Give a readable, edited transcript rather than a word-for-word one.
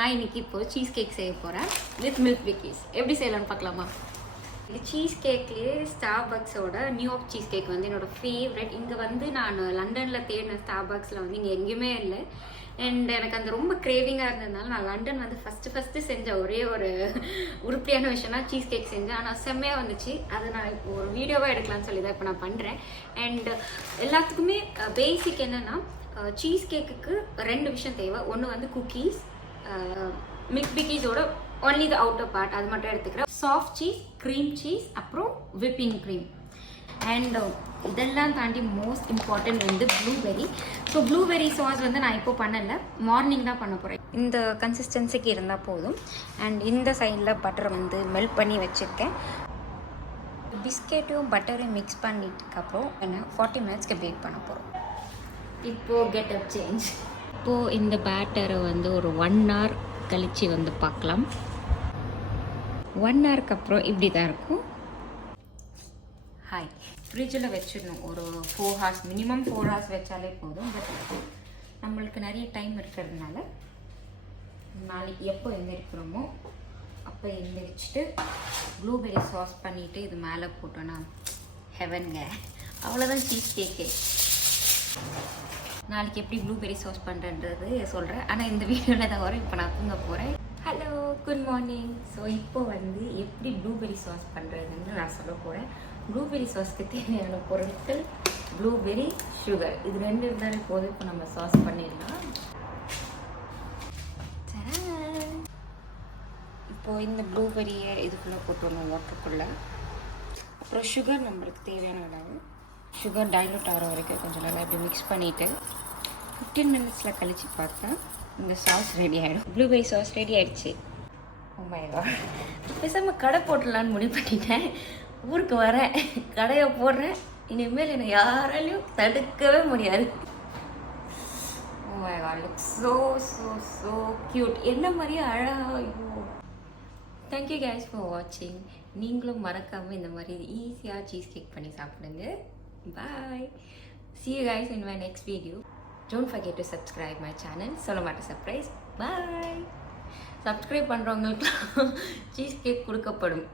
நான் இன்னைக்கு இப்போ சீஸ் கேக் செய்ய போகிறேன் வித் மில்க் பிக்கிஸ். எப்படி செய்யலாம்னு பார்க்கலாமா? இது சீஸ் கேக்லேயே ஸ்டார்பக்ஸோட நியூயார்க் சீஸ் கேக் வந்து என்னோடய ஃபேவரட். இங்கே வந்து நான் லண்டனில் தேடின ஸ்டார்பக்ஸில் வந்து இங்கே எங்கேயுமே இல்லை. அண்ட் எனக்கு அந்த ரொம்ப கிரேவிங்காக இருந்ததுனால நான் லண்டன் வந்து ஃபஸ்ட்டு செஞ்ச ஒரே ஒரு உருப்படியான விஷயம்னா சீஸ் கேக் செஞ்சேன். ஆனால் செம்மையாக வந்துச்சு. அதை நான் இப்போ ஒரு வீடியோவாக எடுக்கலாம்னு சொல்லி தான் இப்போ நான் பண்ணுறேன். அண்ட் எல்லாத்துக்குமே பேசிக் என்னென்னா, சீஸ் கேக்குக்கு 2 விஷயம் தேவை. ஒன்று வந்து குக்கீஸ், மில்க் பிக்கீஸோட ஒன்லி த அவுட்டர் பார்ட், அது மட்டும் எடுத்துக்கிறேன். சாஃப்ட் சீஸ், க்ரீம் சீஸ், அப்புறம் விப்பிங் க்ரீம். அண்ட் இதெல்லாம் தாண்டி மோஸ்ட் இம்பார்ட்டன்ட் வந்து ப்ளூபெரி. ஸோ ப்ளூபெரி சாஸ் வந்து நான் இப்போ பண்ணலை, மார்னிங் தான் பண்ண போகிறேன். இந்த கன்சிஸ்டன்சிக்கு இருந்தால் போதும். அண்ட் இந்த சைடில் பட்டரை வந்து மெல்ட் பண்ணி வச்சுருக்கேன். பிஸ்கெட்டும் பட்டரையும் மிக்ஸ் பண்ணிட்டுக்கப்புறம் என்ன 40 மினிட்ஸ்க்கு பேக் பண்ண போகிறோம். இப்போது கெட்டப் சேஞ்ச். இப்போது இந்த பேட்டரை வந்து ஒரு 1 hour கழித்து வந்து பார்க்கலாம். 1 hourக்கு அப்புறம் இப்படி தான் இருக்கும். ஹாய், ஃப்ரிட்ஜில் வச்சிடணும் ஒரு 4 hours, மினிமம் 4 hours வச்சாலே போதும். பட் நம்மளுக்கு நிறைய டைம் இருக்கிறதுனால நாளைக்கு எப்போ எந்திரிக்கிறோமோ அப்போ எந்திரிச்சிட்டு ப்ளூபெரி சாஸ் பண்ணிவிட்டு இது மேலே போட்டோன்னா ஹெவனுங்க. அவ்வளோதான் சீஸ் கேக்கு. நாளைக்கு எப்படி ப்ளூபெரி சாஸ் பண்ணுறன்றது சொல்கிறேன். ஆனால் இந்த வீடியோவில் தான் வரும். இப்போ நான் தூங்க போகிறேன். Hello, good morning. ஸோ இப்போ வந்து எப்படி ப்ளூபெரி சாஸ் பண்ணுறதுன்னு நான் சொல்ல போகிறேன். ப்ளூபெரி சாஸ்க்கு தேவையான பொருட்கள் ப்ளூபெரி, சுகர், இது 2 இருந்தாலே போதும். இப்போ நம்ம சாஸ் பண்ணிடலாம். இப்போது இந்த ப்ளூபெரியை இதுக்குள்ளே போட்டுடணும், வாட்டருக்குள்ளே. அப்புறம் சுகர் நம்மளுக்கு தேவையான அளவு. சுகர் டைலூட் ஆகிற வரைக்கும் கொஞ்சம் நல்லா இப்படி மிக்ஸ் பண்ணிவிட்டு 15 மினிட்ஸில் கழித்து பார்த்தா இந்த சாஸ் ரெடி ஆகிடும். ப்ளூபெரி சாஸ் ரெடி ஆகிடுச்சு. ஓ மை காட், பேசாமல் கடை போட்டுடலான்னு முடிவு பண்ணிட்டேன். ஊருக்கு வரேன், கடையை போடுறேன். இனிமேல் என்னை யாராலையும் தடுக்கவே முடியாது. Oh my god, look so so so cute. என்ன மாதிரியே அழகாக. தேங்க்யூ கைஸ் ஃபார் வாட்சிங். நீங்களும் மறக்காமல் இந்த மாதிரி ஈஸியாக சீஸ் கேக் பண்ணி சாப்பிடுங்க. Bye. See you guys in my next video. Don't forget to subscribe my channel. சொல்ல மாட்டேன் சர்ப்ரைஸ். Bye. சப்ஸ்கிரைப் பண்ணுறவங்களுக்கு சீஸ் கேக் கொடுக்கப்படும்.